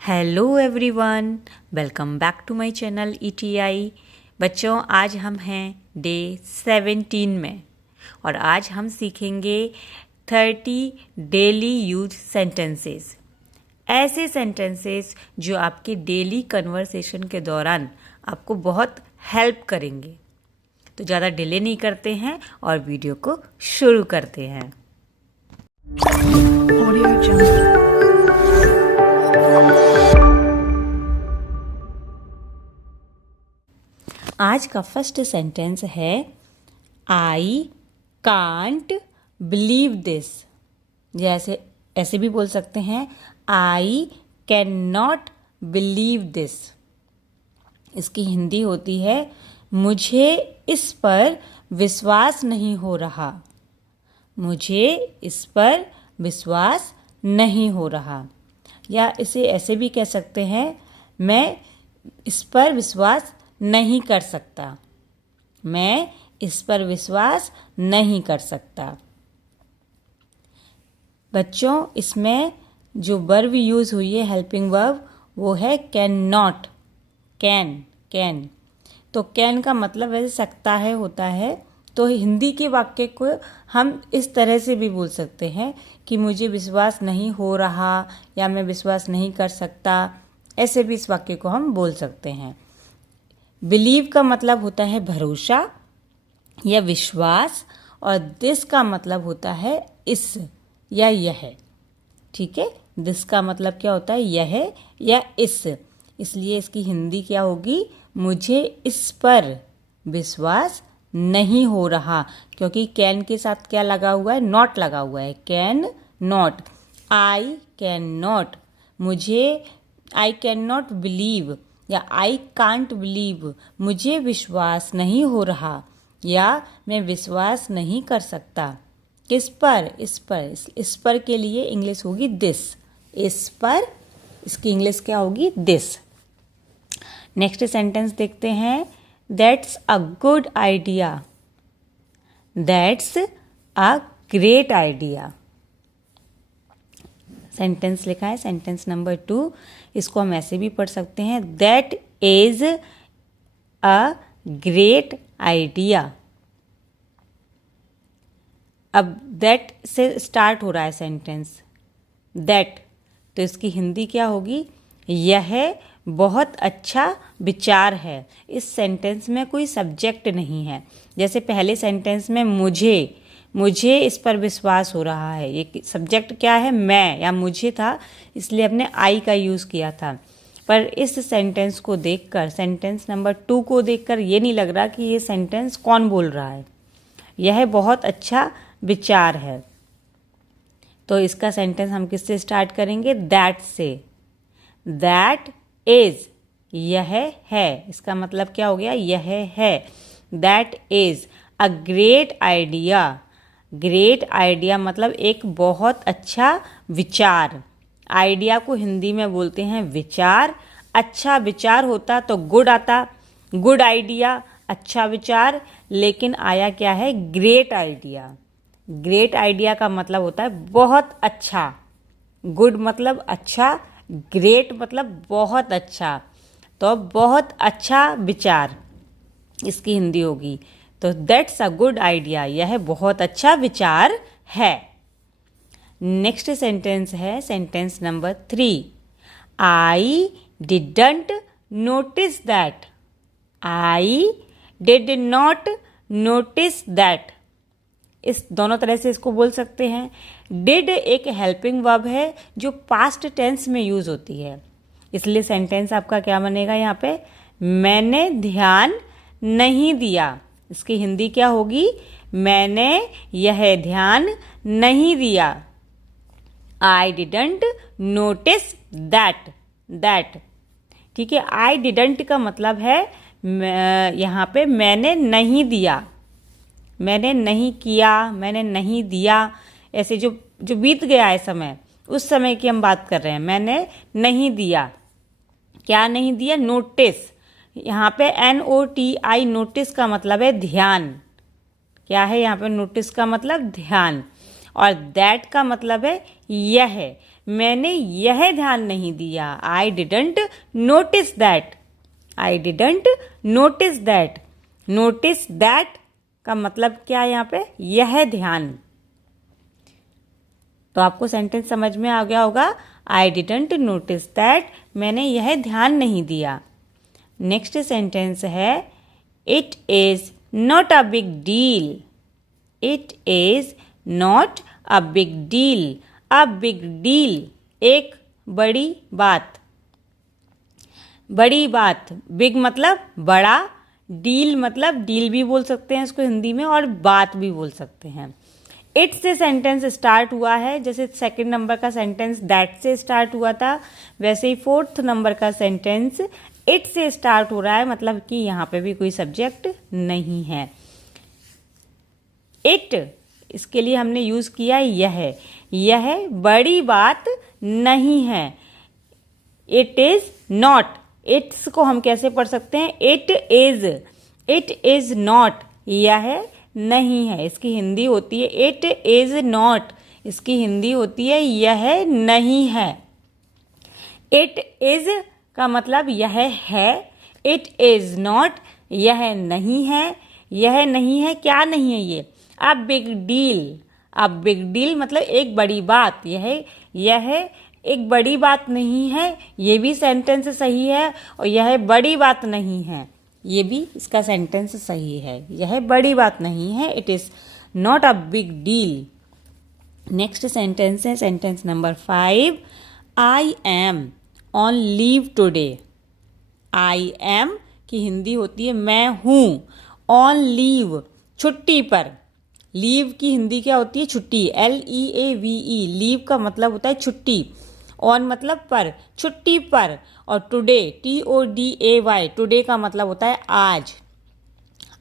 Hello everyone, welcome back to my channel ETI। बच्चों, आज हम हैं डे 17 में और आज हम सीखेंगे 30 डेली यूज सेंटेंसेस। ऐसे सेंटेंसेस जो आपके डेली कन्वर्सेशन के दौरान आपको बहुत हेल्प करेंगे। तो ज़्यादा डिले नहीं करते हैं और वीडियो को शुरू करते हैं। Audio jump. आज का फर्स्ट सेंटेंस है आई कांट बिलीव दिस। जैसे ऐसे भी बोल सकते हैं I can not believe this. इसकी हिंदी होती है मुझे इस पर विश्वास नहीं हो रहा। मुझे इस पर विश्वास नहीं हो रहा। या इसे ऐसे भी कह सकते हैं मैं इस पर विश्वास नहीं कर सकता। मैं इस पर विश्वास नहीं कर सकता। बच्चों, इसमें जो वर्ब यूज़ हुई है हेल्पिंग वर्ब वो है कैन नॉट। कैन तो कैन का मतलब वैसे सकता है होता है। तो हिंदी के वाक्य को हम इस तरह से भी बोल सकते हैं कि मुझे विश्वास नहीं हो रहा या मैं विश्वास नहीं कर सकता। ऐसे भी इस वाक्य को हम बोल सकते हैं। बिलीव का मतलब होता है भरोसा या विश्वास और दिस का मतलब होता है इस या यह। ठीक है, दिस का मतलब क्या होता है यह या इस। इसलिए इसकी हिंदी क्या होगी मुझे इस पर विश्वास नहीं हो रहा, क्योंकि कैन के साथ क्या लगा हुआ है नॉट लगा हुआ है। Can not, I can not, मुझे आई कैन नॉट बिलीव या आई कांट बिलीव, मुझे विश्वास नहीं हो रहा या मैं विश्वास नहीं कर सकता। किस पर? इस पर के लिए इंग्लिश होगी दिस। इस पर इसकी इंग्लिश क्या होगी दिस। नेक्स्ट सेंटेंस देखते हैं that's a good idea. That's a great idea. Sentence लिखा है सेंटेंस नंबर 2। इसको हम ऐसे भी पढ़ सकते हैं that is a great idea. अब दैट से स्टार्ट हो रहा है सेंटेंस दैट, तो इसकी हिंदी क्या होगी यह बहुत अच्छा विचार है। इस सेंटेंस में कोई सब्जेक्ट नहीं है। जैसे पहले सेंटेंस में मुझे इस पर विश्वास हो रहा है, ये सब्जेक्ट क्या है मैं या मुझे था, इसलिए हमने आई का यूज़ किया था। पर इस सेंटेंस को देखकर, सेंटेंस नंबर 2 को देखकर ये नहीं लग रहा कि ये सेंटेंस कौन बोल रहा है। यह बहुत अच्छा विचार है। तो इसका सेंटेंस हम किससे स्टार्ट करेंगे दैट से। दैट इज, यह है, इसका मतलब क्या हो गया यह है। That is a great idea. Great idea मतलब एक बहुत अच्छा विचार। आइडिया को हिंदी में बोलते हैं विचार। अच्छा विचार होता तो गुड आता, गुड आइडिया, अच्छा विचार, लेकिन आया क्या है ग्रेट आइडिया। ग्रेट आइडिया का मतलब होता है बहुत अच्छा। गुड मतलब अच्छा, ग्रेट मतलब बहुत अच्छा। तो बहुत अच्छा विचार इसकी हिंदी होगी। तो दैट्स अ गुड आइडिया, यह बहुत अच्छा विचार है। नेक्स्ट सेंटेंस है sentence number 3। I didn't notice that. I did not notice that. इस दोनों तरह से इसको बोल सकते हैं। डिड एक हेल्पिंग वर्ब है जो पास्ट टेंस में यूज होती है, इसलिए सेंटेंस आपका क्या बनेगा यहाँ पे मैंने ध्यान नहीं दिया। इसकी हिंदी क्या होगी मैंने यह ध्यान नहीं दिया। I didn't notice that. ठीक है, आई डिडंट का मतलब है यहाँ पे मैंने नहीं दिया, मैंने नहीं किया, मैंने नहीं दिया। ऐसे जो बीत गया है समय, उस समय की हम बात कर रहे हैं। मैंने नहीं दिया, क्या नहीं दिया नोटिस। यहाँ पे NOTI नोटिस का मतलब है ध्यान। क्या है यहाँ पे नोटिस का मतलब ध्यान। और दैट का मतलब है यह। मैंने यह ध्यान नहीं दिया। I didn't notice that. I didn't notice that. Notice that का मतलब क्या है यहाँ पे? यह ध्यान। तो आपको सेंटेंस समझ में आ गया होगा। आई डिडंट नोटिस दैट, मैंने यह ध्यान नहीं दिया। नेक्स्ट सेंटेंस है it is not a big deal. It is not a big deal. A big deal, एक बड़ी बात। बड़ी बात, बिग मतलब बड़ा, डील मतलब डील भी बोल सकते हैं इसको हिंदी में, और बात भी बोल सकते हैं। इट से सेंटेंस स्टार्ट हुआ है, जैसे सेकंड नंबर का सेंटेंस दैट से स्टार्ट हुआ था, वैसे ही फोर्थ नंबर का सेंटेंस इट से स्टार्ट हो रहा है, मतलब कि यहाँ पे भी कोई सब्जेक्ट नहीं है। इट, इसके लिए हमने यूज किया यह बड़ी बात नहीं है। इट इज नॉट, इट्स को हम कैसे पढ़ सकते हैं? इट इज नॉट, यह नहीं है। इसकी हिंदी होती है इट इज नॉट, इसकी हिंदी होती है यह नहीं है। इट इज का मतलब यह है, इट इज नॉट यह नहीं है। यह नहीं है, क्या नहीं है ये? अ बिग डील। अ बिग डील मतलब एक बड़ी बात। यह एक बड़ी बात नहीं है, ये भी सेंटेंस सही है। और यह बड़ी बात नहीं है, ये भी इसका सेंटेंस सही है। यह बड़ी बात नहीं है, it is not a big deal. Next sentence है sentence number 5। I am on leave today. I am की हिंदी होती है मैं हूँ। ऑन लीव, छुट्टी पर। लीव की हिंदी क्या होती है? छुट्टी। LEAVE, लीव का मतलब होता है छुट्टी। ऑन मतलब पर, छुट्टी पर। और टुडे, TODAY, टुडे का मतलब होता है आज।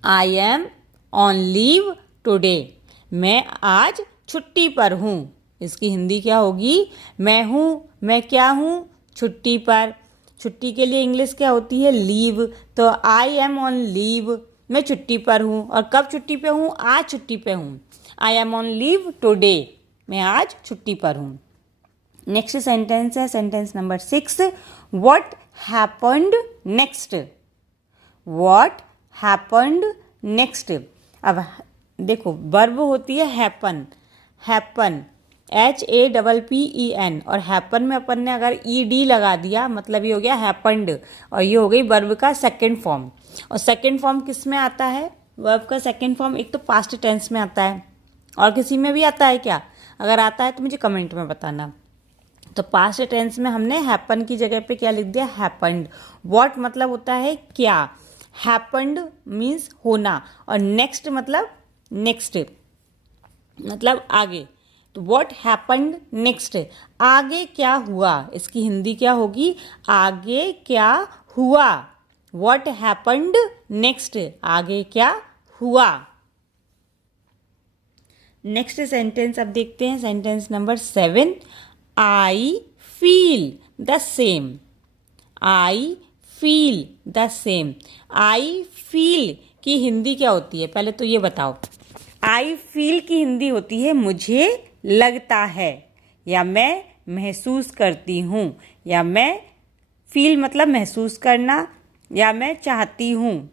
आई एम ऑन लीव टुडे, मैं आज छुट्टी पर हूँ। इसकी हिंदी क्या होगी? मैं हूँ, मैं क्या हूँ? छुट्टी पर। छुट्टी के लिए इंग्लिश क्या होती है? लीव। तो आई एम ऑन लीव, मैं छुट्टी पर हूँ। और कब छुट्टी पे हूँ? आज छुट्टी पे हूँ। आई एम ऑन लीव टुडे, मैं आज छुट्टी पर हूँ। नेक्स्ट सेंटेंस है sentence number 6। What happened next. What happened next. अब देखो, वर्ब होती है हैपन। हैपन, HAPPEN, और हैपन में अपन ने अगर ED लगा दिया, मतलब ये हो गया हैपन्ड, और ये हो गई वर्ब का सेकेंड फॉर्म। और सेकेंड फॉर्म किस में आता है? वर्ब का सेकेंड फॉर्म एक तो पास्ट टेंस में आता है, और किसी में भी आता है क्या? अगर आता है तो मुझे कमेंट में बताना। तो पास्ट टेंस में हमने हैपन की जगह पे क्या लिख दिया? हैपन्ड। व्हाट मतलब होता है क्या, हैपन्ड मीन्स होना, और नेक्स्ट मतलब नेक्स्ट, मतलब आगे। तो व्हाट हैपन्ड नेक्स्ट, आगे क्या हुआ? इसकी हिंदी क्या होगी? आगे क्या हुआ। व्हाट हैपन्ड नेक्स्ट, आगे क्या हुआ। नेक्स्ट सेंटेंस अब देखते हैं, sentence number 7। I feel the same. I feel the same. I feel की हिंदी क्या होती है? पहले तो ये बताओ। आई फील की हिंदी होती है मुझे लगता है, या मैं महसूस करती हूँ, या मैं, फील मतलब महसूस करना, या मैं चाहती हूँ।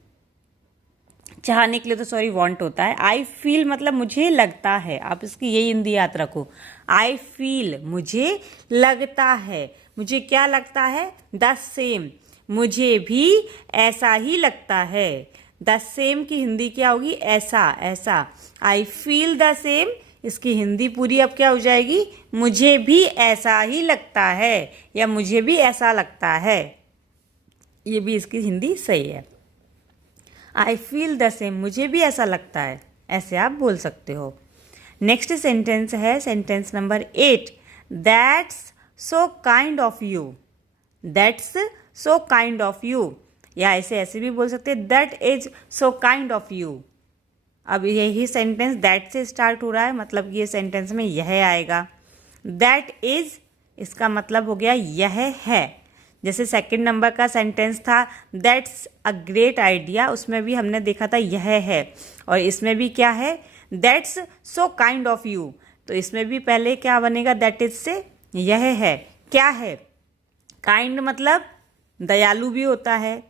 चाहने के लिए तो सॉरी वांट होता है। आई फील मतलब मुझे लगता है। आप इसकी यही हिंदी याद रखो। आई फील, मुझे लगता है। मुझे क्या लगता है? द सेम, मुझे भी ऐसा ही लगता है। द सेम की हिंदी क्या होगी? ऐसा, ऐसा। आई फील द सेम, इसकी हिंदी पूरी अब क्या हो जाएगी? मुझे भी ऐसा ही लगता है, या मुझे भी ऐसा लगता है। ये भी इसकी हिंदी सही है। आई फील द सेम, मुझे भी ऐसा लगता है, ऐसे आप बोल सकते हो। नेक्स्ट सेंटेंस है sentence number 8। That's so kind of you. That's so kind of you, या ऐसे ऐसे भी बोल सकते हैं, that is so kind of you. अब यही सेंटेंस दैट से स्टार्ट हो रहा है, मतलब ये सेंटेंस में यह आएगा। दैट इज, इसका मतलब हो गया यह है। जैसे सेकंड नंबर का सेंटेंस था दैट्स अ ग्रेट आइडिया, उसमें भी हमने देखा था यह है, और इसमें भी क्या है? That's so kind of you. तो इसमें भी पहले क्या बनेगा? दैट इज से यह है, क्या है? काइंड मतलब दयालु भी होता है,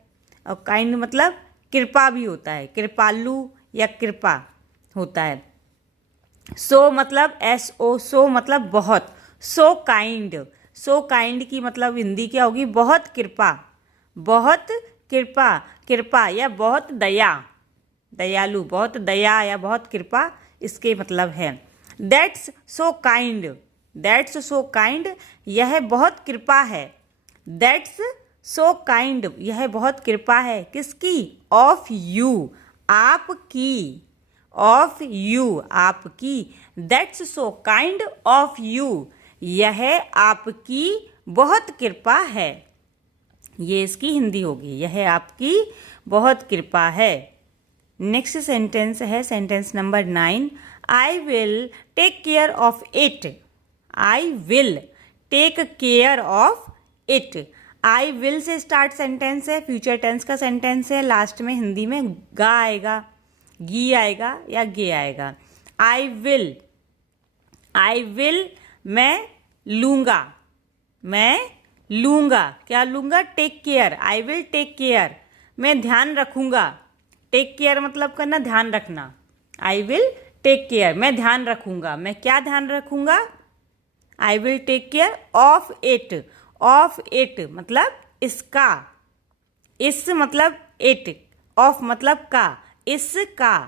और काइंड मतलब कृपा भी होता है, कृपालु या कृपा होता है। सो मतलब SO, सो मतलब बहुत, सो काइंड, सो काइंड की मतलब हिंदी क्या होगी? बहुत कृपा, बहुत कृपा, कृपा या बहुत दया, दयालु, बहुत दया या बहुत कृपा इसके मतलब है। That's so kind, that's so kind, यह बहुत कृपा है। दैट्स सो काइंड, यह बहुत कृपा है, किसकी? ऑफ यू, आपकी, ऑफ यू, आपकी। That's so kind of you, यह आपकी बहुत कृपा है। ये इसकी हिंदी होगी, यह आपकी बहुत कृपा है। नेक्स्ट सेंटेंस है sentence number 9। I will take care of it, I will take care of it. I will से स्टार्ट सेंटेंस है, फ्यूचर टेंस का सेंटेंस है, लास्ट में हिंदी में गा आएगा, गी आएगा या गे आएगा। आई विल, आई विल मैं लूँगा, मैं लूँगा, क्या लूँगा? Take care, I will take care, मैं ध्यान रखूँगा। टेक केयर मतलब करना, ध्यान रखना। आई विल टेक केयर, मैं ध्यान रखूँगा, मैं क्या ध्यान रखूँगा? I will take care of it, of it मतलब इसका, इस मतलब इट, ऑफ मतलब का, इसका,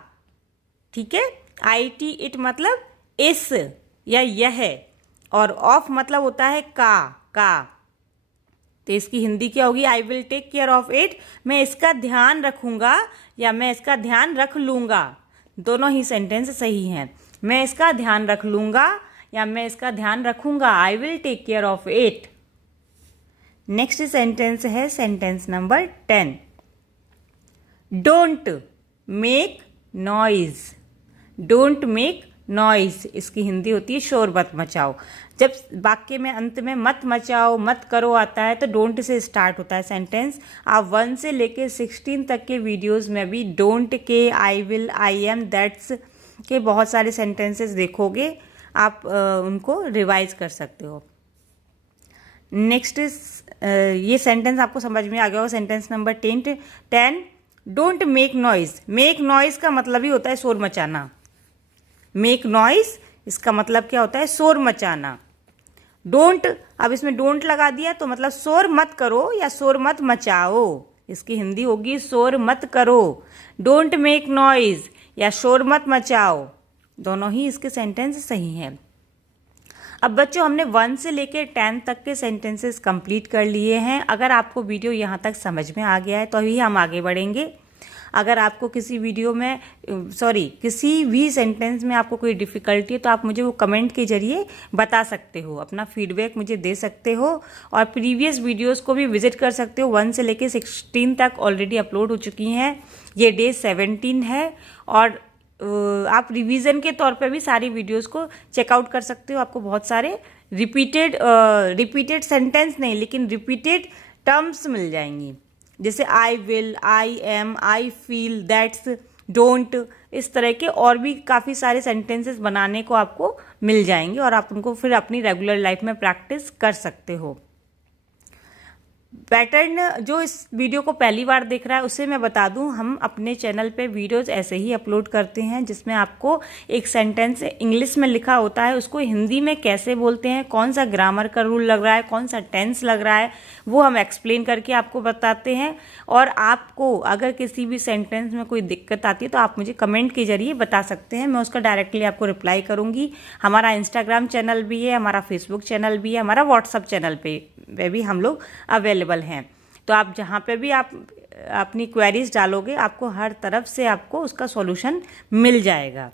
ठीक है। IT इट मतलब इस या यह, और ऑफ मतलब होता है का। तो इसकी हिंदी क्या होगी? I will take care of it, मैं इसका ध्यान रखूँगा या मैं इसका ध्यान रख लूँगा। दोनों ही सेंटेंस सही हैं। मैं इसका ध्यान रख लूँगा या मैं इसका ध्यान रखूँगा। I will take care of it. Next sentence है sentence number 10। Don't make noise, don't make noise इसकी हिंदी होती है शोर मत मचाओ। जब वाक्य में अंत में मत मचाओ, मत करो आता है तो डोंट से स्टार्ट होता है सेंटेंस। आप 1 से लेके 16 तक के वीडियोस में भी डोंट के, I will, I am, that's के बहुत सारे सेंटेंसेस देखोगे, आप उनको रिवाइज कर सकते हो। नेक्स्ट ये सेंटेंस आपको समझ में आ गया होगा, sentence number 10। Don't make noise, make noise का मतलब ही होता है शोर मचाना। मेक नॉइज इसका मतलब क्या होता है? शोर मचाना। डोंट, अब इसमें डोंट लगा दिया तो मतलब शोर मत करो या शोर मत मचाओ, इसकी हिंदी होगी शोर मत करो। डोंट मेक नॉइज या शोर मत मचाओ, दोनों ही इसके सेंटेंस सही हैं। अब बच्चों हमने 1 से लेकर 10 तक के सेंटेंसेस कंप्लीट कर लिए हैं। अगर आपको वीडियो यहाँ तक समझ में आ गया है तो ही हम आगे बढ़ेंगे। अगर आपको किसी वीडियो में किसी भी सेंटेंस में आपको कोई डिफ़िकल्टी है तो आप मुझे वो कमेंट के जरिए बता सकते हो, अपना फीडबैक मुझे दे सकते हो, और प्रीवियस वीडियोस को भी विजिट कर सकते हो। 1 से लेकर 16 तक ऑलरेडी अपलोड हो चुकी हैं। ये डे 17 है, और आप रिवीजन के तौर पे भी सारी वीडियोस को चेकआउट कर सकते हो। आपको बहुत सारे रिपीटेड सेंटेंस नहीं लेकिन रिपीटेड टर्म्स मिल जाएंगी, जैसे I will, I am, I feel, that's, don't, इस तरह के और भी काफ़ी सारे सेंटेंसेस बनाने को आपको मिल जाएंगे, और आप उनको फिर अपनी रेगुलर लाइफ में प्रैक्टिस कर सकते हो। पैटर्न जो इस वीडियो को पहली बार देख रहा है उसे मैं बता दूं, हम अपने चैनल पे वीडियोस ऐसे ही अपलोड करते हैं जिसमें आपको एक सेंटेंस इंग्लिश में लिखा होता है, उसको हिंदी में कैसे बोलते हैं, कौन सा ग्रामर का रूल लग रहा है, कौन सा टेंस लग रहा है, वो हम एक्सप्लेन करके आपको बताते हैं। और आपको अगर किसी भी सेंटेंस में कोई दिक्कत आती है तो आप मुझे कमेंट के जरिए बता सकते हैं, मैं उसका डायरेक्टली आपको रिप्लाई करूँगी। हमारा इंस्टाग्राम चैनल भी है, हमारा फेसबुक चैनल भी है, हमारा व्हाट्सअप चैनल पे भी हम लोग अवेलेबल हैं। तो आप जहाँ पे भी आप अपनी क्वेरीज डालोगे आपको हर तरफ से आपको उसका सॉल्यूशन मिल जाएगा।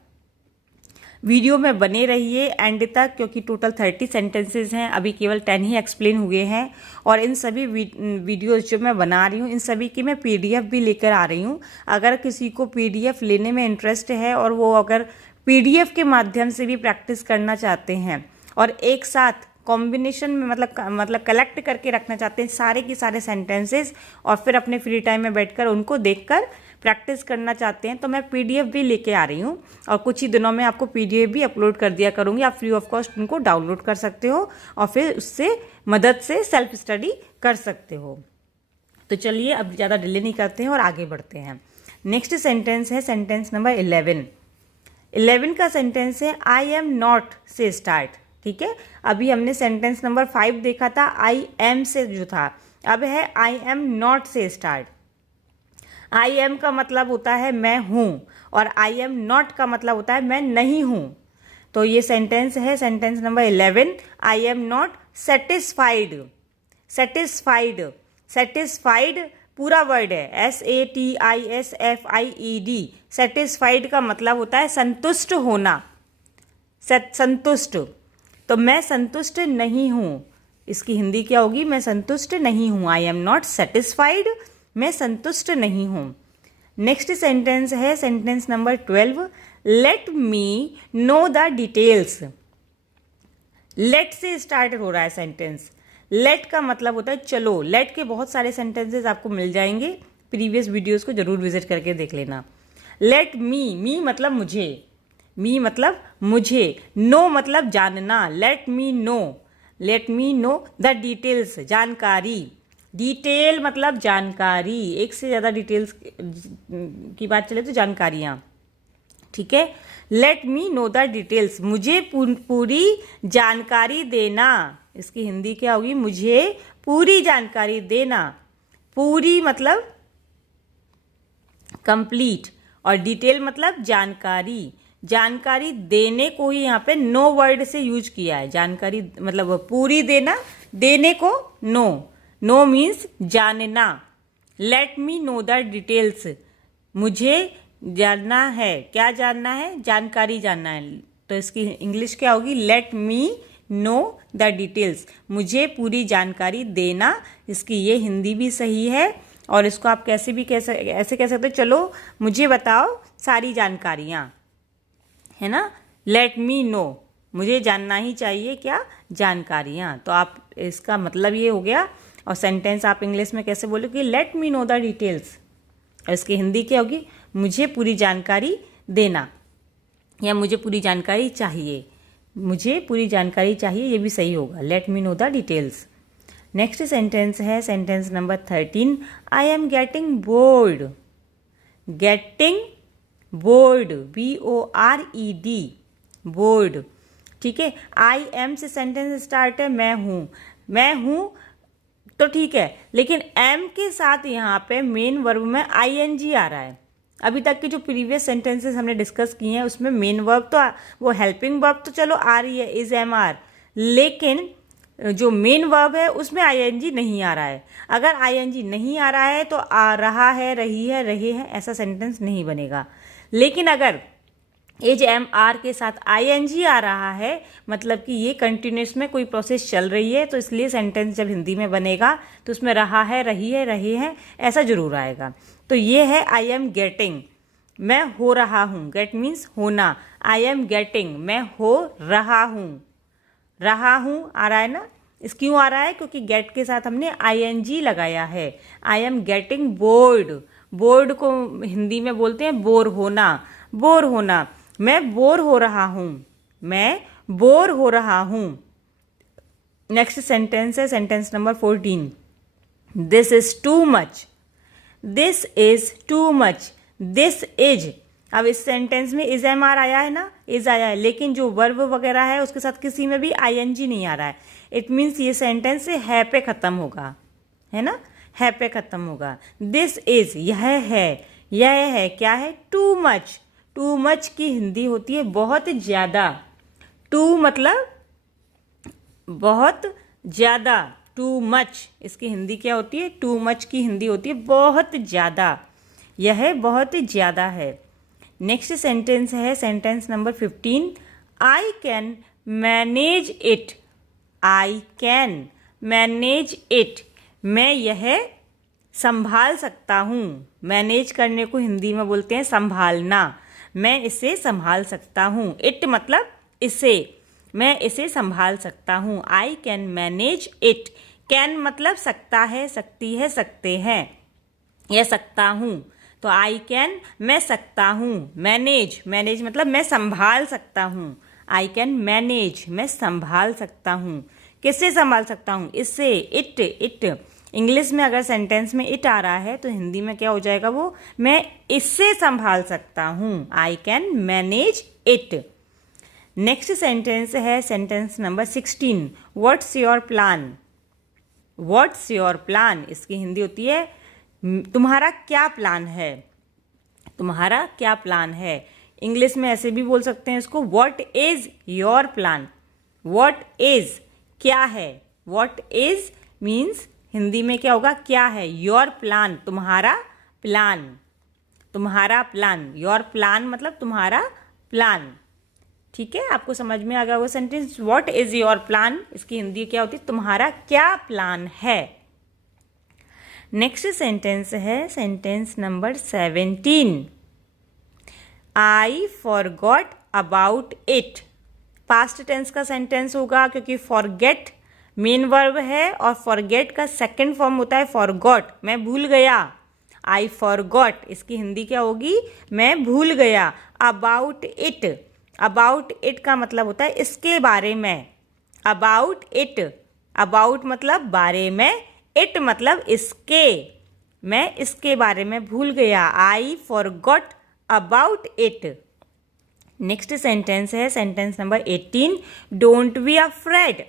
वीडियो में बने रहिए एंड तक, क्योंकि टोटल 30 सेंटेंसेस हैं, अभी केवल 10 ही एक्सप्लेन हुए हैं। और इन सभी वीडियोस जो मैं बना रही हूँ इन सभी की मैं PDF भी लेकर आ रही हूँ। अगर किसी को PDF लेने में इंटरेस्ट है और वो अगर PDF के माध्यम से भी प्रैक्टिस करना चाहते हैं और एक साथ कॉम्बिनेशन में मतलब कलेक्ट करके रखना चाहते हैं सारे के सारे सेंटेंसेस, और फिर अपने फ्री टाइम में बैठकर उनको देखकर प्रैक्टिस करना चाहते हैं, तो मैं पीडीएफ भी लेके आ रही हूँ और कुछ ही दिनों में आपको पीडीएफ भी अपलोड कर दिया करूँगी। आप फ्री ऑफ कॉस्ट उनको डाउनलोड कर सकते हो और फिर उससे मदद से सेल्फ स्टडी कर सकते हो। तो चलिए अब ज़्यादा डिले नहीं करते हैं और आगे बढ़ते हैं। नेक्स्ट सेंटेंस है सेंटेंस नंबर 11 का सेंटेंस है आई एम नॉट से स्टार्ट। ठीक है, अभी हमने सेंटेंस नंबर 5 देखा था आई एम से जो था, अब है आई एम नॉट से स्टार्ट। आई एम का मतलब होता है मैं हूँ और आई एम नॉट का मतलब होता है मैं नहीं हूँ। तो ये सेंटेंस है sentence number 11, I am not satisfied. Satisfied पूरा वर्ड है SATISFIED। सेटिस्फाइड का मतलब होता है संतुष्ट होना, संतुष्ट। तो मैं संतुष्ट नहीं हूँ, इसकी हिंदी क्या होगी? मैं संतुष्ट नहीं हूँ। आई एम नॉट सेटिस्फाइड, मैं संतुष्ट नहीं हूँ। नेक्स्ट सेंटेंस है sentence number 12, let me know the details. Let से स्टार्ट हो रहा है सेंटेंस। लेट का मतलब होता है चलो। लेट के बहुत सारे सेंटेंसेस आपको मिल जाएंगे, प्रीवियस वीडियोस को जरूर विजिट करके देख लेना। लेट मी मतलब मुझे, मी मतलब मुझे, नो मतलब जानना। Late me know the details, जानकारी। डिटेल मतलब जानकारी, एक से ज़्यादा डिटेल्स की बात चले तो जानकारियाँ। ठीक है, late me know the details, मुझे पूरी जानकारी देना। इसकी हिंदी क्या होगी? मुझे पूरी जानकारी देना। पूरी मतलब कंप्लीट और डिटेल मतलब जानकारी। जानकारी देने को ही यहाँ पे नो वर्ड से यूज किया है। जानकारी मतलब पूरी देना, देने को नो मीन्स जानना। Late me know the details, मुझे जानना है। क्या जानना है? जानकारी जानना है। तो इसकी इंग्लिश क्या होगी? Late me know the details, मुझे पूरी जानकारी देना। इसकी ये हिंदी भी सही है और इसको आप कैसे भी ऐसे कह सकते हो, चलो मुझे बताओ सारी जानकारियाँ, है ना। लेट मी नो, मुझे जानना ही चाहिए क्या? जानकारियाँ। तो आप इसका मतलब ये हो गया। और सेंटेंस आप इंग्लिश में कैसे बोलोगे? Late me know the details. और इसकी हिंदी क्या होगी? मुझे पूरी जानकारी देना, या मुझे पूरी जानकारी चाहिए। मुझे पूरी जानकारी चाहिए, ये भी सही होगा। Let me know the details. Next sentence है sentence number 13, I am getting bored. Getting bored, BORED, bored. ठीक है, आई एम से सेंटेंस स्टार्ट है, मैं हूँ तो ठीक है, लेकिन एम के साथ यहाँ पे मेन वर्ब में ING आ रहा है। अभी तक के जो प्रीवियस सेंटेंसेस हमने डिस्कस किए हैं उसमें मेन वर्ब तो वो हेल्पिंग वर्ब तो चलो आ रही है, इज एम आर, लेकिन जो मेन वर्ब है उसमें ING नहीं आ रहा है। अगर ING नहीं आ रहा है तो आ रहा है, रही है, रहे हैं, ऐसा सेंटेंस नहीं बनेगा। लेकिन अगर एज एम आर के साथ ING आ रहा है, मतलब कि ये कंटिन्यूस में कोई प्रोसेस चल रही है, तो इसलिए सेंटेंस जब हिंदी में बनेगा तो उसमें रहा है, रही है, रहे हैं, ऐसा जरूर आएगा। तो ये है आई एम गेटिंग, मैं हो रहा हूँ। गेट मीन्स होना। आई एम गेटिंग, मैं हो रहा हूँ। रहा हूँ आ रहा है ना। इस क्यों आ रहा है? क्योंकि गेट के साथ हमने ING लगाया है। I am getting board. Board को हिंदी में बोलते हैं बोर होना। बोर होना, मैं बोर हो रहा हूँ, मैं बोर हो रहा हूँ। नेक्स्ट सेंटेंस है sentence number 14, this is too much. This is too much, this is. अब इस सेंटेंस में इज एम आर आया है ना, इज आया है, लेकिन जो वर्ब वगैरह है उसके साथ किसी में भी ING नहीं आ रहा है। इट मीन्स ये सेंटेंस है पे खत्म होगा, है ना, है पे खत्म होगा। दिस इज, यह है, क्या है? Too much. टू मच की हिंदी होती है बहुत ज्यादा। टू मतलब बहुत ज्यादा, टू मच। इसकी हिंदी क्या होती है? टू मच की हिंदी होती है बहुत ज्यादा। यह बहुत ज्यादा है। नेक्स्ट सेंटेंस है sentence number 15, I can manage it. I can manage it, मैं यह संभाल सकता हूँ। मैनेज करने को हिंदी में बोलते हैं संभालना। मैं इसे संभाल सकता हूँ। इट मतलब इसे। मैं इसे संभाल सकता हूँ। I can manage it. Can मतलब सकता है, सकती है, सकते हैं या सकता हूँ। तो आई कैन मैं सकता हूँ। मैनेज, मैनेज मतलब मैं संभाल सकता हूँ। आई कैन मैनेज मैं संभाल सकता हूँ। किससे संभाल सकता हूँ? इससे। इट, इट इंग्लिश में अगर सेंटेंस में इट आ रहा है तो हिंदी में क्या हो जाएगा वो? मैं इससे संभाल सकता हूँ। I can manage it. Next sentence है sentence number 16। What's your plan? What's your plan इसकी हिंदी होती है तुम्हारा क्या प्लान है? तुम्हारा क्या प्लान है? इंग्लिश में ऐसे भी बोल सकते हैं इसको, what is your plan? What is क्या है? व्हाट इज मीन्स हिंदी में क्या होगा? क्या है? योर प्लान तुम्हारा प्लान। तुम्हारा प्लान, योर प्लान मतलब तुम्हारा प्लान। ठीक है, आपको समझ में आ गया वो sentence? What is your plan इसकी हिंदी क्या होती है? तुम्हारा क्या प्लान है। नेक्स्ट सेंटेंस है sentence number 17। I forgot about it. Past tense का सेंटेंस होगा क्योंकि फॉरगेट मेन वर्ब है और फॉरगेट का सेकंड फॉर्म होता है फॉरगॉट, मैं भूल गया। आई फॉरगॉट इसकी हिंदी क्या होगी? मैं भूल गया। अबाउट इट, अबाउट इट का मतलब होता है इसके बारे में। अबाउट इट, अबाउट मतलब बारे में, इट मतलब इसके। मैं इसके बारे में भूल गया। I forgot about it. Next sentence है sentence number 18। Don't be afraid.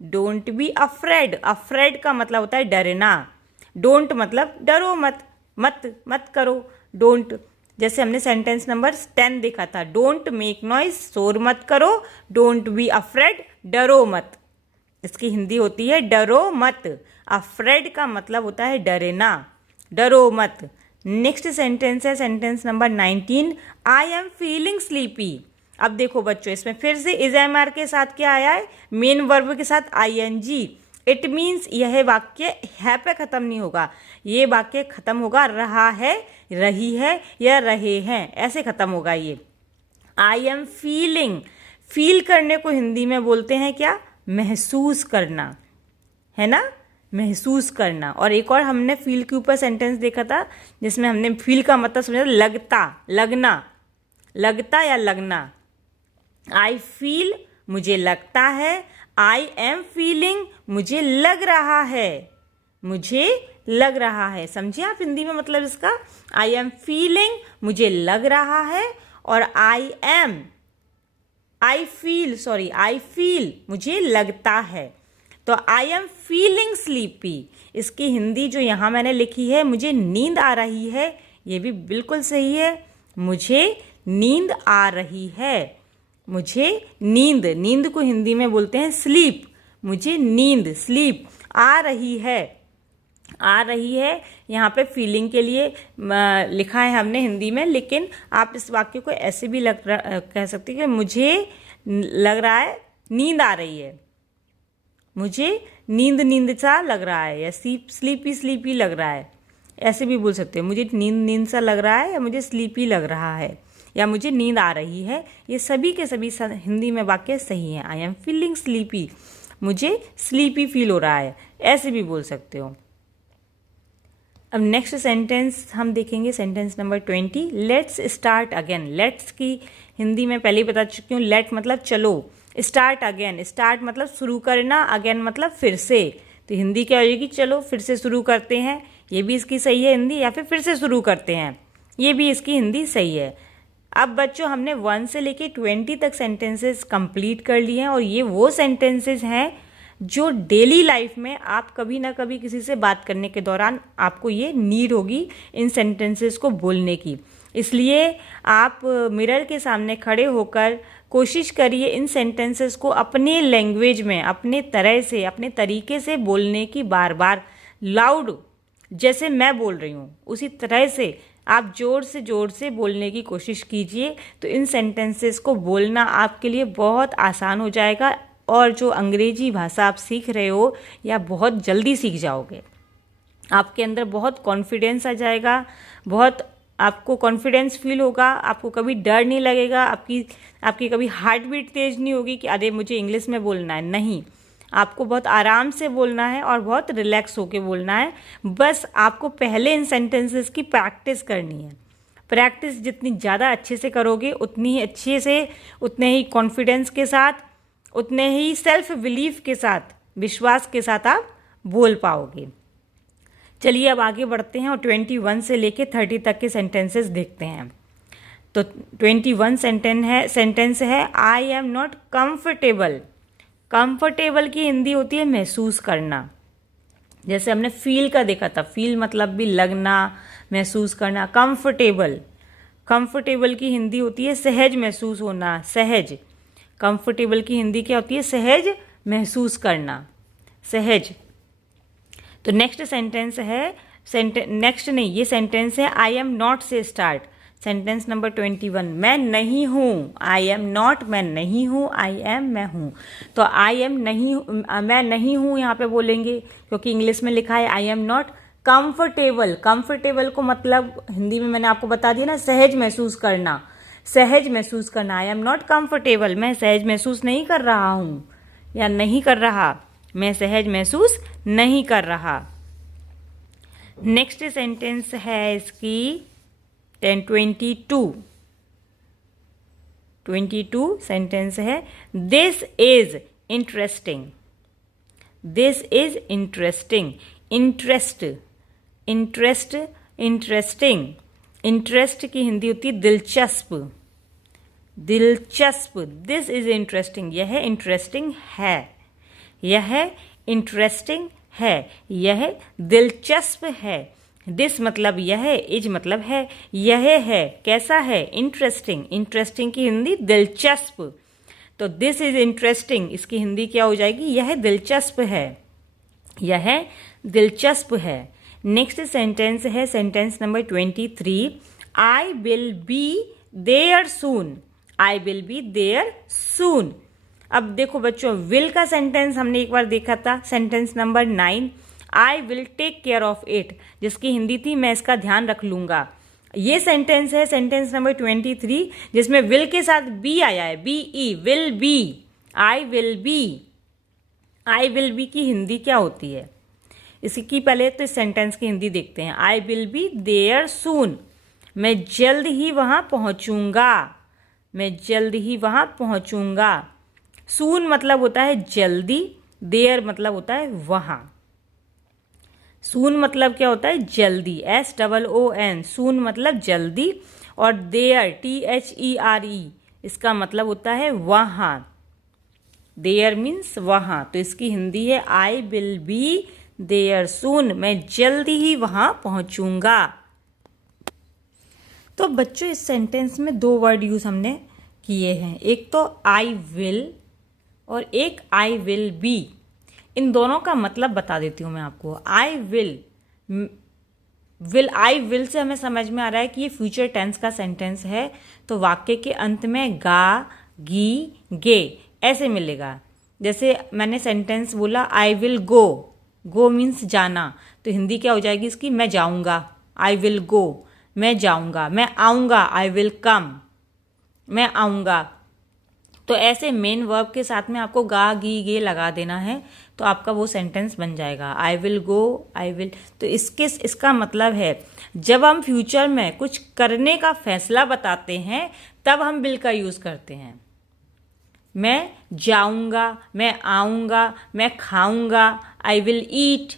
Don't be afraid, afraid का मतलब होता है डरना। डोंट मतलब डरो मत, मत मत करो। डोंट, जैसे हमने सेंटेंस नंबर 10 देखा था, डोंट मेक नॉइज, शोर मत करो। डोंट बी अफ्रेड, डरो मत। इसकी हिंदी होती है डरो मत। अफ्रेड का मतलब होता है डरना, डरो मत। नेक्स्ट सेंटेंस है sentence number 19। I am feeling sleepy. अब देखो बच्चों, इसमें फिर से इज एम आर के साथ क्या आया है? मेन वर्ब के साथ ING। इट मीन्स यह वाक्य है पे खत्म नहीं होगा, ये वाक्य खत्म होगा रहा है, रही है या रहे हैं, ऐसे खत्म होगा ये। आई एम फीलिंग, फील करने को हिंदी में बोलते हैं क्या? महसूस करना, है ना? महसूस करना। और एक और हमने फील के ऊपर सेंटेंस देखा था जिसमें हमने फील का मतलब समझा लगता, लगना, लगता या लगना। आई फील मुझे लगता है, आई एम फीलिंग मुझे लग रहा है, मुझे लग रहा है। समझिए आप हिंदी में मतलब इसका? आई एम फीलिंग मुझे लग रहा है और आई फील मुझे लगता है। तो आई एम फीलिंग स्लीपी इसकी हिंदी जो यहाँ मैंने लिखी है मुझे नींद आ रही है, ये भी बिल्कुल सही है। मुझे नींद आ रही है, मुझे नींद, नींद को हिंदी में बोलते हैं स्लीप। मुझे नींद स्लीप आ रही है, आ रही है। यहाँ पे फीलिंग के लिए लिखा है हमने हिंदी में, लेकिन आप इस वाक्य को ऐसे भी कह सकते हैं कि मुझे लग रहा है नींद आ रही है, मुझे नींद नींद सा लग रहा है, या स्लीपी स्लीपी लग रहा है, ऐसे भी बोल सकते हैं। मुझे नींद नींद सा लग रहा है, या मुझे स्लीपी लग रहा है, या मुझे नींद आ रही है। ये सभी के सभी हिंदी में वाक्य सही हैं। आई एम फीलिंग स्लीपी, मुझे स्लीपी फील हो रहा है, ऐसे भी बोल सकते हो। अब नेक्स्ट सेंटेंस हम देखेंगे, sentence number 20। Let's start again. Let's की हिंदी में पहले ही बता चुकी हूँ, लेट मतलब चलो, स्टार्ट अगेन, स्टार्ट मतलब शुरू करना, अगेन मतलब फिर से। तो हिंदी क्या हो जाएगी? चलो फिर से शुरू करते हैं, ये भी इसकी सही है हिंदी, या फिर से शुरू करते हैं, ये भी इसकी हिंदी सही है। अब बच्चों हमने 1 से लेके 20 तक सेंटेंसेस कंप्लीट कर लिए हैं, और ये वो सेंटेंसेस हैं जो डेली लाइफ में आप कभी ना कभी किसी से बात करने के दौरान आपको ये नीड होगी इन सेंटेंसेस को बोलने की। इसलिए आप मिरर के सामने खड़े होकर कोशिश करिए इन सेंटेंसेस को अपने लैंग्वेज में, अपने तरह से, अपने तरीके से बोलने की, बार बार लाउड, जैसे मैं बोल रही हूँ उसी तरह से आप जोर से बोलने की कोशिश कीजिए। तो इन सेंटेंसेस को बोलना आपके लिए बहुत आसान हो जाएगा, और जो अंग्रेजी भाषा आप सीख रहे हो या बहुत जल्दी सीख जाओगे। आपके अंदर बहुत कॉन्फिडेंस आ जाएगा, बहुत आपको कॉन्फिडेंस फील होगा, आपको कभी डर नहीं लगेगा, आपकी कभी हार्ट बीट तेज नहीं होगी कि अरे मुझे इंग्लिश में बोलना है। नहीं, आपको बहुत आराम से बोलना है और बहुत रिलैक्स होके बोलना है। बस आपको पहले इन सेंटेंसेस की प्रैक्टिस करनी है। प्रैक्टिस जितनी ज़्यादा अच्छे से करोगे उतनी ही अच्छे से, उतने ही कॉन्फिडेंस के साथ, उतने ही सेल्फ बिलीफ के साथ, विश्वास के साथ आप बोल पाओगे। चलिए अब आगे बढ़ते हैं और 21 से लेके 30 तक के सेंटेंसेस देखते हैं। तो 21 सेंटेंस है I am not comfortable. Comfortable की हिंदी होती है महसूस करना। जैसे हमने फील का देखा था, फील मतलब भी लगना, महसूस करना। कंफर्टेबल की हिंदी होती है सहज महसूस होना, सहज। कंफर्टेबल की हिंदी क्या होती है? सहज महसूस करना, सहज। तो नेक्स्ट सेंटेंस है, ये सेंटेंस है आई एम नॉट से स्टार्ट। सेंटेंस नंबर 21, मैं नहीं हूँ। आई एम नॉट, मैं नहीं हूँ, आई एम, मैं हूँ। तो आई एम नहीं, मैं नहीं हूँ यहाँ पे बोलेंगे क्योंकि इंग्लिश में लिखा है I am not comfortable. Comfortable को मतलब हिंदी में मैंने आपको बता दिया ना, सहज महसूस करना, सहज महसूस करना। आई एम नॉट कंफर्टेबल, मैं सहज महसूस नहीं कर रहा हूँ या नहीं कर रहा, मैं सहज महसूस नहीं कर रहा। नेक्स्ट सेंटेंस है इसकी 22 सेंटेंस है this is interesting. This is interesting. Interesting. Interest की हिंदी होती है दिलचस्प, दिलचस्प। दिस इज इंटरेस्टिंग, यह इंटरेस्टिंग है, यह इंटरेस्टिंग है, यह दिलचस्प है। दिस मतलब यह, इज मतलब है, यह है, कैसा है? इंटरेस्टिंग। इंटरेस्टिंग की हिंदी दिलचस्प। तो दिस इज इंटरेस्टिंग, इसकी हिंदी क्या हो जाएगी? यह दिलचस्प है, यह दिलचस्प है। नेक्स्ट सेंटेंस है sentence number 23, I will be there soon. I will be there soon. अब देखो बच्चों, विल का सेंटेंस हमने एक बार देखा था, sentence number 9, I will take care of it, जिसकी हिंदी थी मैं इसका ध्यान रख लूंगा। ये सेंटेंस है सेंटेंस नंबर 23, जिसमें विल के साथ बी आया है, B E, will be, I will be. I will be की हिंदी क्या होती है? इसकी पहले तो इस सेंटेंस की हिंदी देखते हैं। आई विल बी देयर सून, मैं जल्द ही वहां पहुंचूंगा, मैं जल्द ही वहां पहुंचूंगा। सून मतलब होता है जल्दी, देयर मतलब होता है वहां। सून मतलब क्या होता है? जल्दी, SOON। सून मतलब जल्दी, और देयर THERE, इसका मतलब होता है वहां। देयर मीन्स वहां। तो इसकी हिंदी है आई विल बी देयर सून, मैं जल्दी ही वहां पहुंचूंगा। तो बच्चों इस सेंटेंस में 2 वर्ड यूज हमने किए हैं, एक तो आई विल और एक आई विल बी। इन दोनों का मतलब बता देती हूँ मैं आपको। आई विल से हमें समझ में आ रहा है कि ये फ्यूचर टेंस का सेंटेंस है, तो वाक्य के अंत में गा, गी, गे ऐसे मिलेगा। जैसे मैंने सेंटेंस बोला I will go, go means जाना, तो हिंदी क्या हो जाएगी इसकी? मैं जाऊंगा। आई विल गो, मैं जाऊंगा। मैं आऊंगा, आई विल कम, मैं आऊंगा। तो ऐसे मेन वर्ब के साथ में आपको गा, गी, गे लगा देना है, तो आपका वो सेंटेंस बन जाएगा। I will go, I will. तो इसका मतलब है जब हम फ्यूचर में कुछ करने का फैसला बताते हैं तब हम विल का यूज करते हैं। मैं जाऊंगा, मैं आऊंगा, मैं खाऊंगा, आई विल ईट,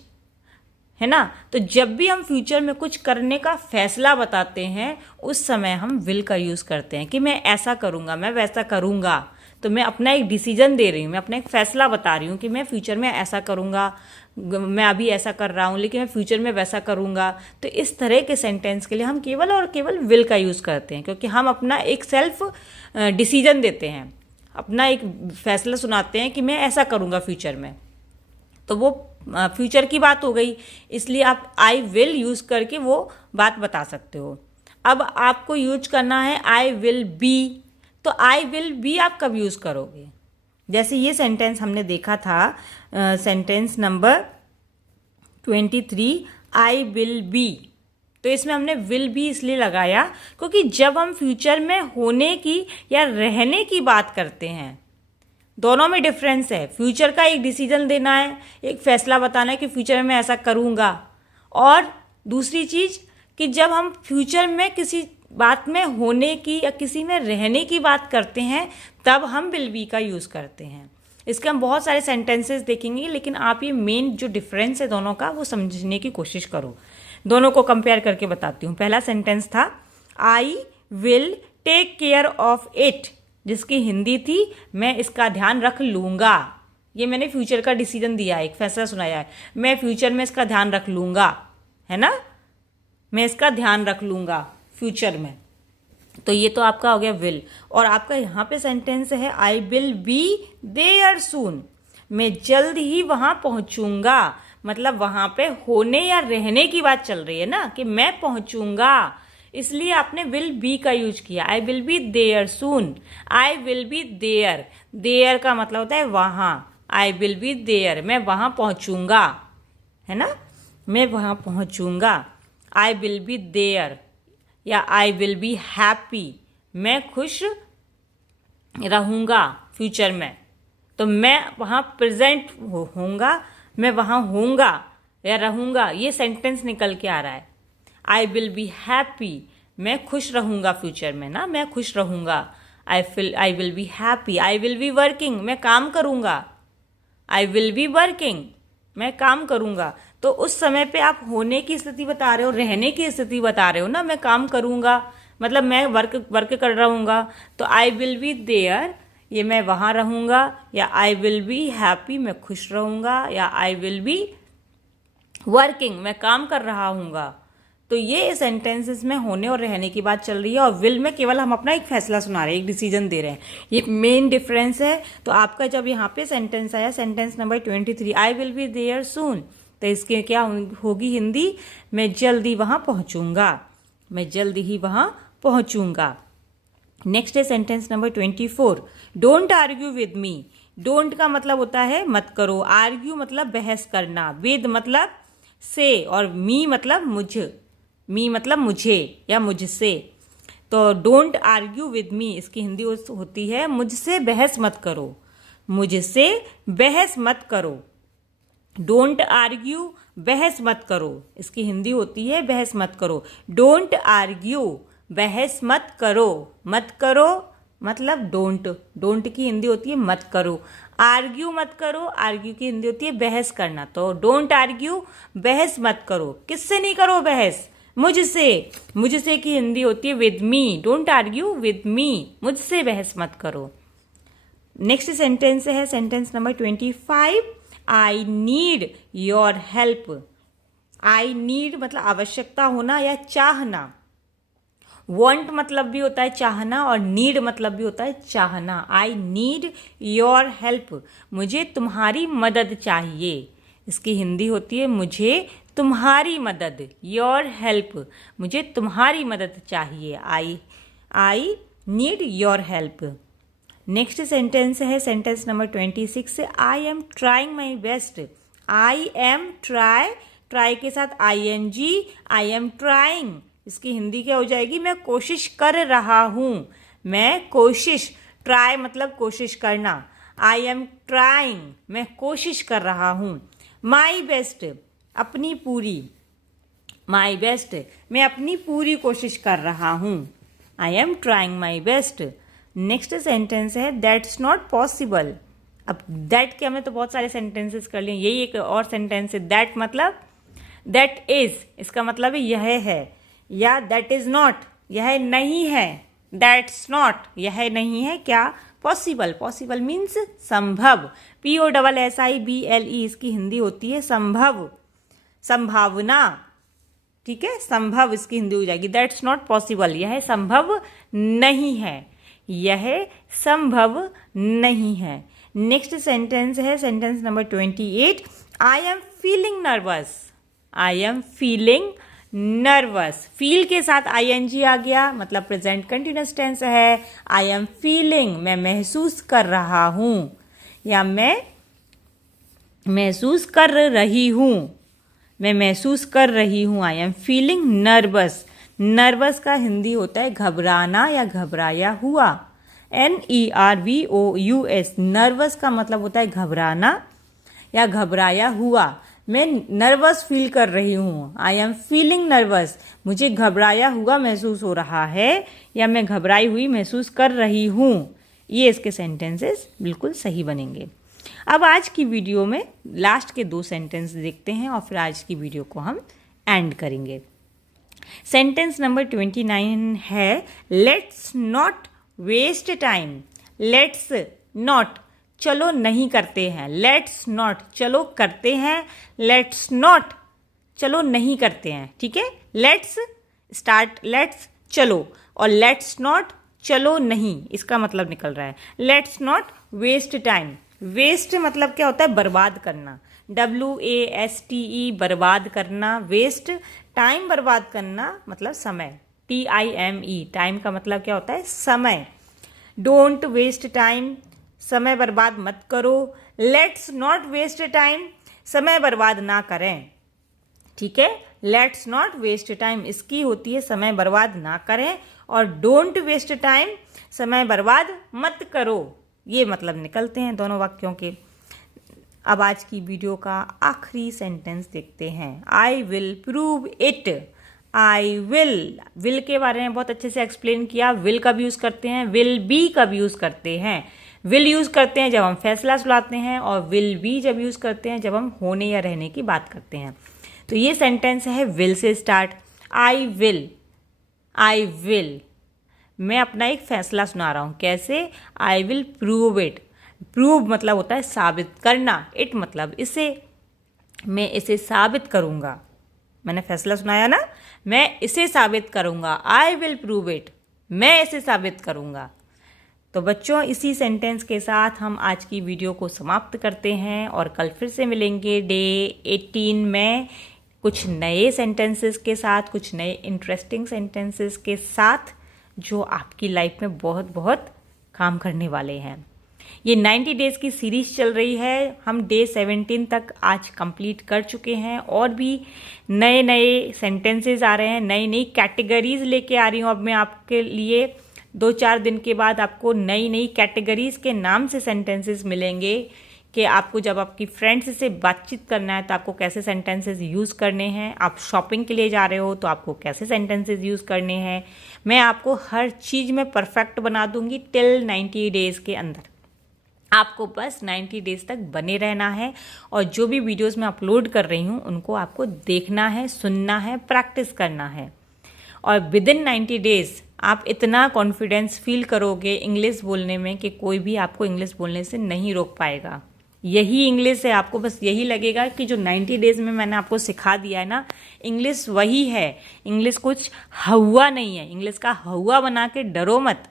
है ना। तो जब भी हम फ्यूचर में कुछ करने का फैसला बताते हैं उस समय हम विल का यूज करते हैं कि मैं ऐसा करूंगा, मैं वैसा करूंगा। तो मैं अपना एक डिसीजन दे रही हूँ, मैं अपना एक फैसला बता रही हूँ कि मैं फ्यूचर में ऐसा करूंगा, मैं अभी ऐसा कर रहा हूँ लेकिन मैं फ्यूचर में वैसा करूंगा। तो इस तरह के सेंटेंस के लिए हम केवल और केवल विल का यूज़ करते हैं, क्योंकि हम अपना एक सेल्फ डिसीजन देते हैं, अपना एक फैसला सुनाते हैं कि मैं ऐसा करूंगा फ्यूचर में। तो वो फ्यूचर की बात हो गई, इसलिए आप आई विल यूज़ करके वो बात बता सकते हो। अब आपको यूज करना है आई विल बी। तो आई विल बी आप कब यूज़ करोगे? जैसे ये सेंटेंस हमने देखा था, sentence number 23, I will B. तो इसमें हमने विल भी इसलिए लगाया क्योंकि जब हम फ्यूचर में होने की या रहने की बात करते हैं, दोनों में डिफरेंस है। फ्यूचर का एक डिसीजन देना है, एक फैसला बताना है कि फ्यूचर में मैं ऐसा करूँगा, और दूसरी चीज़ कि जब हम फ्यूचर में किसी बात में होने की या किसी में रहने की बात करते हैं तब हम विल बी का यूज़ करते हैं। इसके हम बहुत सारे सेंटेंसेस देखेंगे, लेकिन आप ये मेन जो डिफरेंस है दोनों का वो समझने की कोशिश करो। दोनों को कंपेयर करके बताती हूँ। पहला सेंटेंस था I will take care of it, जिसकी हिंदी थी मैं इसका ध्यान रख लूँगा। ये मैंने फ्यूचर का डिसीजन दिया है, एक फैसला सुनाया है, मैं फ्यूचर में इसका ध्यान रख लूँगा, है ना, मैं इसका ध्यान रख लूँगा फ्यूचर में। तो ये तो आपका हो गया विल। और आपका यहाँ पे सेंटेंस है आई विल बी देयर सून, मैं जल्द ही वहाँ पहुँचूँगा। मतलब वहाँ पे होने या रहने की बात चल रही है ना, कि मैं पहुँचूँगा, इसलिए आपने विल बी का यूज किया। I will be there soon, I will be there, there का मतलब होता है वहाँ। आई विल बी देयर, मैं वहाँ पहुँचूँगा, है ना, मैं वहाँ पहुँचूँगा। आई विल बी देयर या आई विल बी हैप्पी, मैं खुश रहूँगा फ्यूचर में। तो मैं वहाँ प्रेजेंट होऊंगा, मैं वहाँ होऊंगा या रहूँगा, ये सेंटेंस निकल के आ रहा है। आई विल बी हैप्पी, मैं खुश रहूँगा फ्यूचर में ना, मैं खुश रहूँगा। आई will be happy. I will be working, मैं काम करूँगा। आई विल बी वर्किंग, मैं काम करूँगा। तो उस समय पे आप होने की स्थिति बता रहे हो, रहने की स्थिति बता रहे हो ना, मैं काम करूँगा मतलब मैं वर्क कर रहूँगा। तो आई विल बी देयर, ये मैं वहाँ रहूँगा, या आई विल बी हैप्पी, मैं खुश रहूँगा, या आई विल बी वर्किंग, मैं काम कर रहा हूँगा। तो ये सेंटेंसेस में होने और रहने की बात चल रही है, और विल में केवल हम अपना एक फैसला सुना रहे हैं, एक डिसीजन दे रहे हैं। ये मेन डिफरेंस है। तो आपका जब यहाँ पे सेंटेंस आया, sentence number 23, I will be there soon, तो इसके क्या होगी हिंदी, मैं जल्दी वहाँ पहुँचूँगा, मैं जल्दी ही वहाँ पहुँचूँगा। नेक्स्ट है sentence number 24, don't argue with me. Don't का मतलब होता है मत करो, आर्ग्यू मतलब बहस करना, विद मतलब से, और मी मतलब मी मतलब मुझे या मुझसे। तो डोंट आर्ग्यू विद मी, इसकी हिंदी होती है मुझसे बहस मत करो, मुझसे बहस मत करो। डोंट आर्ग्यू, बहस मत करो, इसकी हिंदी होती है बहस मत करो। डोंट आर्ग्यू, बहस मत करो, मत करो मतलब डोंट, डोंट की हिंदी होती है मत करो। आर्ग्यू मत करो, आर्ग्यू की हिंदी होती है बहस करना। तो डोंट आर्ग्यू, बहस मत करो। किससे नहीं करो बहस, मुझसे। मुझसे की हिंदी होती है with me, don't argue with me, मुझसे बहस मत करो। नेक्स्ट सेंटेंस है sentence number 25, I need your help. I need मतलब आवश्यकता होना या चाहना। वॉन्ट मतलब भी होता है चाहना, और नीड मतलब भी होता है चाहना। आई नीड योर हेल्प, मुझे तुम्हारी मदद चाहिए। इसकी हिंदी होती है मुझे तुम्हारी मदद, योर हेल्प, मुझे तुम्हारी मदद चाहिए। I need your help. Next sentence है sentence number 26, I am trying my best. I am try के साथ ING, आई एम ट्राइंग, इसकी हिंदी क्या हो जाएगी, मैं कोशिश कर रहा हूँ। मैं कोशिश, ट्राई मतलब कोशिश करना। आई एम ट्राइंग, मैं कोशिश कर रहा हूँ। माई बेस्ट, अपनी पूरी, माई बेस्ट, मैं अपनी पूरी कोशिश कर रहा हूँ। आई am trying my best. Next sentence है दैट्स नॉट पॉसिबल। अब दैट के हमने तो बहुत सारे सेंटेंसेस कर लिए, यही एक और सेंटेंस है। दैट मतलब दैट इज, इसका मतलब यह है, या दैट इज नॉट, यह नहीं है। दैट्स नॉट, यह नहीं है क्या, पॉसिबल। पॉसिबल मीन्स संभव, POSSIBLE, इसकी हिंदी होती है संभव, संभावना। ठीक है, संभव इसकी हिंदी हो जाएगी। दैट्स नॉट पॉसिबल, यह संभव नहीं है, यह संभव नहीं है। नेक्स्ट सेंटेंस है sentence number 28, I am feeling nervous. I am feeling nervous, feel के साथ ING आ गया, मतलब प्रेजेंट कंटिन्यूअस टेंस है। आई एम फीलिंग, मैं महसूस कर रहा हूँ या मैं महसूस कर रही हूँ। मैं महसूस कर रही हूँ, I am feeling nervous. Nervous का हिंदी होता है घबराना या घबराया हुआ। NERVOUS, नर्वस का मतलब होता है घबराना या घबराया हुआ। मैं नर्वस फील कर रही हूँ, आई एम फीलिंग नर्वस, मुझे घबराया हुआ महसूस हो रहा है या मैं घबराई हुई महसूस कर रही हूँ। ये इसके सेंटेंसेस बिल्कुल सही बनेंगे। अब आज की वीडियो में लास्ट के 2 सेंटेंस देखते हैं और फिर आज की वीडियो को हम एंड करेंगे। सेंटेंस नंबर 29 है, let's not waste time. Let's not, चलो नहीं करते हैं। लेट्स नॉट, चलो करते हैं। लेट्स नॉट, चलो नहीं करते हैं। ठीक है, लेट्स स्टार्ट, लेट्स चलो, और लेट्स नॉट चलो नहीं, इसका मतलब निकल रहा है let's not waste time. Waste मतलब क्या होता है? बर्बाद करना। WASTE, बर्बाद करना। वेस्ट, टाइम बर्बाद करना मतलब समय। TIME, टाइम का मतलब क्या होता है? समय। डोंट वेस्ट टाइम, समय बर्बाद मत करो। लेट्स नॉट वेस्ट टाइम, समय बर्बाद ना करें। ठीक है, लेट्स नॉट वेस्ट टाइम इसकी होती है समय बर्बाद ना करें, और डोंट वेस्ट टाइम, समय बर्बाद मत करो। ये मतलब निकलते हैं दोनों वाक्यों के। अब आज की वीडियो का आखिरी सेंटेंस देखते हैं। I will prove it. I will के बारे में बहुत अच्छे से एक्सप्लेन किया। विल कब यूज़ करते हैं? विल बी कब यूज़ करते हैं? विल यूज़ करते हैं जब हम फैसला सुनाते हैं, और विल बी जब यूज़ करते हैं जब हम होने या रहने की बात करते हैं। तो ये सेंटेंस है विल से स्टार्ट। आई विल, मैं अपना एक फैसला सुना रहा हूँ। कैसे? I will prove it. Prove मतलब होता है साबित करना। इट मतलब इसे, मैं इसे साबित करूँगा। मैंने फैसला सुनाया ना, मैं इसे साबित करूँगा। आई विल प्रूव इट, मैं इसे साबित करूँगा। तो बच्चों, इसी सेंटेंस के साथ हम आज की वीडियो को समाप्त करते हैं, और कल फिर से मिलेंगे डे 18 में कुछ नए सेंटेंसेस के साथ, कुछ नए इंटरेस्टिंग सेंटेंसेस के साथ जो आपकी लाइफ में बहुत बहुत काम करने वाले हैं। ये 90 डेज़ की सीरीज़ चल रही है। हम डे 17 तक आज कंप्लीट कर चुके हैं, और भी नए नए सेंटेंसेस आ रहे हैं, नई नई कैटेगरीज लेके आ रही हूँ। अब मैं आपके लिए 2-4 दिन के बाद आपको नई नई कैटेगरीज के नाम से सेंटेंसेस मिलेंगे कि आपको जब आपकी फ्रेंड्स से बातचीत करना है तो आपको कैसे सेंटेंसेस यूज़ करने हैं। आप शॉपिंग के लिए जा रहे हो तो आपको कैसे सेंटेंसेस यूज़ करने हैं। मैं आपको हर चीज़ में परफेक्ट बना दूंगी टिल 90 डेज़ के अंदर। आपको बस 90 डेज़ तक बने रहना है, और जो भी वीडियोस मैं अपलोड कर रही हूँ उनको आपको देखना है, सुनना है, प्रैक्टिस करना है, और विदिन 90 डेज़ आप इतना कॉन्फिडेंस फील करोगे इंग्लिश बोलने में कि कोई भी आपको इंग्लिश बोलने से नहीं रोक पाएगा। यही इंग्लिश है। आपको बस यही लगेगा कि जो 90 डेज़ में मैंने आपको सिखा दिया है ना, इंग्लिश वही है। इंग्लिश कुछ हवा नहीं है। इंग्लिश का हवा बना के डरो मत।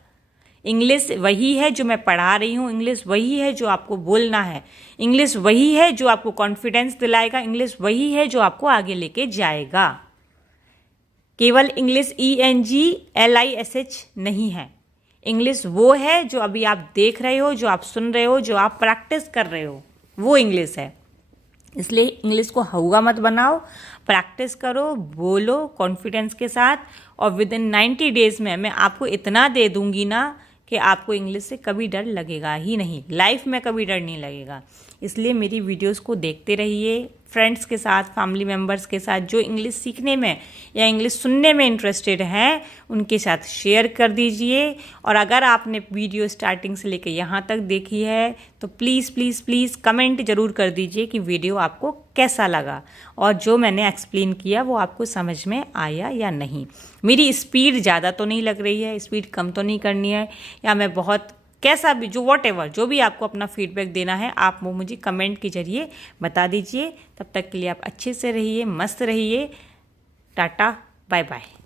इंग्लिश वही है जो मैं पढ़ा रही हूँ। इंग्लिश वही है जो आपको बोलना है। इंग्लिश वही है जो आपको कॉन्फिडेंस दिलाएगा। इंग्लिश वही है जो आपको आगे लेके जाएगा। केवल इंग्लिश ENGLISH नहीं है। इंग्लिश वो है जो अभी आप देख रहे हो, जो आप सुन रहे हो, जो आप प्रैक्टिस कर रहे हो, वो इंग्लिश है। इसलिए इंग्लिश को हवा मत बनाओ, प्रैक्टिस करो, बोलो कॉन्फिडेंस के साथ, और विदिन 90 डेज़ में मैं आपको इतना दे दूंगी ना कि आपको इंग्लिश से कभी डर लगेगा ही नहीं। लाइफ में कभी डर नहीं लगेगा। इसलिए मेरी वीडियोस को देखते रहिए। फ्रेंड्स के साथ, फैमिली मेम्बर्स के साथ जो इंग्लिश सीखने में या इंग्लिश सुनने में इंटरेस्टेड हैं उनके साथ शेयर कर दीजिए। और अगर आपने वीडियो स्टार्टिंग से लेकर यहाँ तक देखी है तो प्लीज़ प्लीज़ प्लीज़ कमेंट ज़रूर कर दीजिए कि वीडियो आपको कैसा लगा, और जो मैंने एक्सप्लेन किया वो आपको समझ में आया या नहीं। मेरी स्पीड ज़्यादा तो नहीं लग रही है, स्पीड कम तो नहीं करनी है, या मैं बहुत कैसा भी, जो वॉटेवर जो भी आपको अपना फीडबैक देना है आप वो मुझे कमेंट के जरिए बता दीजिए। तब तक के लिए आप अच्छे से रहिए, मस्त रहिए। Tata, bye bye.